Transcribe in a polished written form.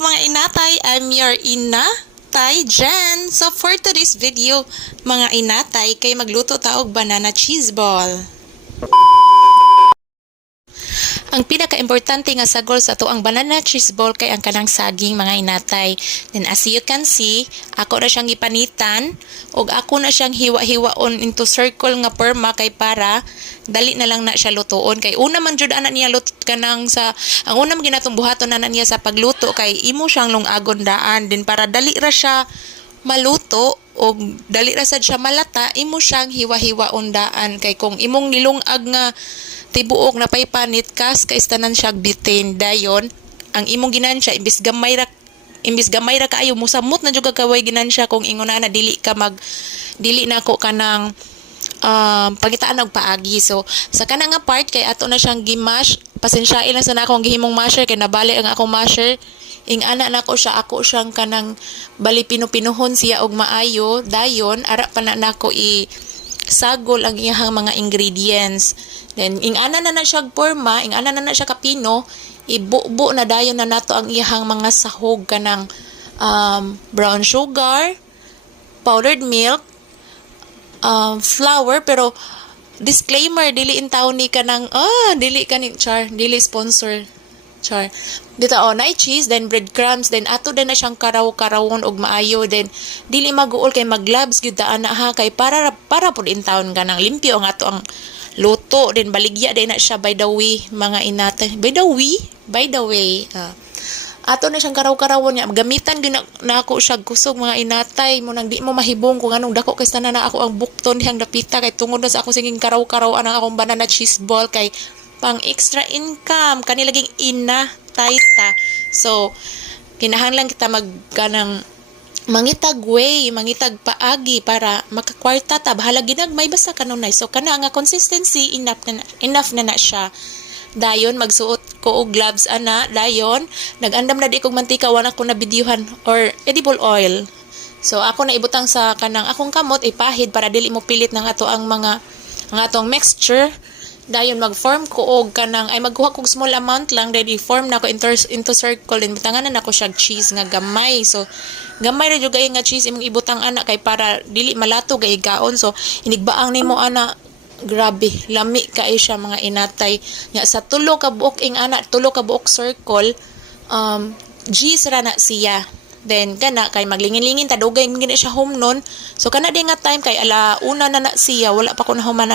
mga inatay, I'm your ina, Tay Jen. So for today's video, mga inatay, kay magluto ta og banana cheese ball. Ang pinaka-importante nga sagol sa to ang banana cheese ball kay ang kanang saging mga inatay. Then as you can see, ako na siyang gipanitan ug ako na siyang hiwa-hiwaon into circle nga perma kay para dali na lang na siya lutuon kay una man jud ana niya lut kanang sa ang una man ginatong buhaton ana niya sa pagluto kay imo siyang lungagon daan din para dali ra siya maluto o dali ra sad siya malata imo siyang hiwa-hiwaon daan kay kung imong nilungag nga tibuok na pay panit kas kay tanan siya bitin dayon ang imong ginansya imbis gamay ra kaayo musamot na jud kaway ginansya kung ingon na dili na ko kanang pangitaan og paagi. So sa kanang nga part kay ato na siyang gimash, pasensyain lang sa akong gihimong masher kay nabali ang akong masher. Ing ana nako siya ako siyang kanang bali pinupinuhon siya og maayo dayon ara pa na nako sagol ang iyang mga ingredients. Then ing ana na siya porma, ing ana na siya kapino, ibubo na dayon na nato ang iyang mga sahog kanang brown sugar, powdered milk, flour, pero disclaimer dili in taon ni kanang dili kani dili sponsor dito na cheese, then breadcrumbs, then ato din na siyang karaw-karawon og maayo, then dili maguol kay maglabs gyud ta ana ha kay para pud in taon kanang limpyo ang ato ang luto, then baligya din na siya by the way mga inata by the way ato na siyang karaw-karawon niya gamitan gyud na ako siya kusog mga inatay mo nang di mo mahibong kung anong dako kay tanan na ako ang bukton dihang dapita kay tungod na sa ako singing karaw-karaw ang akong banana cheese ball kay pang extra income kanilaging ina tayta. So kinahanglan kita magkanang mangitag paagi para makakwarta ta bahala ginagmay basta kanunay. So kana nga consistency enough na siya. Dayon magsuot ko og gloves ana, dayon nagandam na di kog mantika wala ko na bidyuhan or edible oil. So ako na ibutang sa kanang akong kamot ipahid para dili mo pilit ng ato ang atong mixture. Dayon mag-form ko og kanang ay magkuha kog small amount lang then i-form na ko into circle din butanganan ako siya cheese nga gamay. So gamay ra jud kay nga cheese imong ibutang ana kay para dili malato gay gaon. So inigbaang nimo ana grabe lami kay siya mga inatay nya sa tulo ka buok circle cheese ra na siya. Then kana kay maglingin-lingin ta dugay gini siya home nun. So kana di nga time kay ala una na siya wala pa ko na human